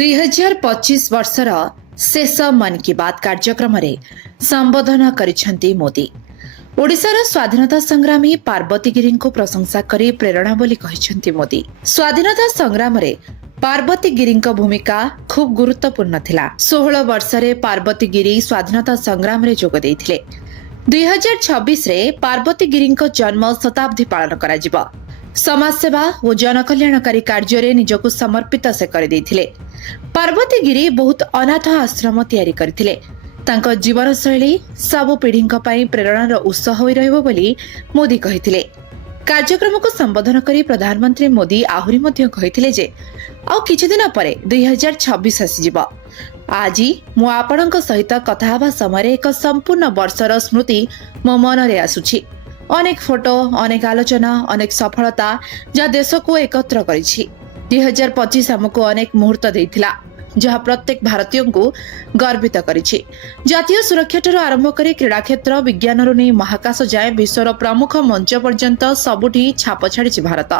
2025 वर्षर शेष मन की बात कार्यक्रम रे संबोधन करिसेंती मोदी। ओडिशार स्वाधीनता संग्रामी पार्वती गिरी को प्रशंसा करी प्रेरणा बोली कहिसेंती मोदी। स्वाधीनता संग्राम रे पार्वती गिरी भूमिका खूब गुरुत्वपूर्ण थिला। 16 वर्ष रे पार्वती गिरी स्वाधीनता संग्राम रे जोग देइथिले। 2026 रे पार्वती गिरी जन्म शताब्दी पालन करा जिवो। समाज सेवा और जनकल्याणकारी कार्य निजक समर्पित से करदेइथिले। पार्वती गिरी बहुत अनाथ आश्रम तैयारी करथिले। तांको जीवन शैली सब पीढ़ी प्रेरणार उत्स होई रहइबो बोली मोदी कहिथिले। कार्यक्रम को संबोधन करी प्रधानमंत्री मोदी आहुरी मध्य कहिथिले जे आउ किछि दिन परे 2026 आसीजिबो। आज मु आपणक सहित कथा हेबा समय एक संपूर्ण वर्षर स्मृति मो मन रे आसुछि। अनेक फोटो, अनेक आलोचना, अनेक सफलता जहाँ देश को एकत्र करिछि। 2025 हमको अनेक मुहूर्त देइथिला जहाँ प्रत्येक भारतीय को गर्वित करिछि। जातीय सुरक्षा आरंभ करी क्रीड़ा क्षेत्र, विज्ञान नहीं महाकाश जाए विश्वर प्रमुख मंच पर्यंत सबुठी छाप छाड़ी भारत।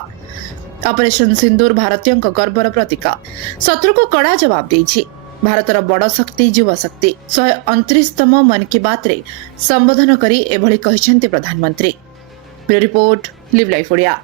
ऑपरेशन सिंदूर भारतीय गर्वर प्रतीक। शत्रु को कड़ा जवाब देइछि। भारतर बड़ शक्ति युवा शक्ति। 129तम मन की बात रे संबोधन करी एभली कहिसेंती प्रधानमंत्री। Bureau report, live life Odia.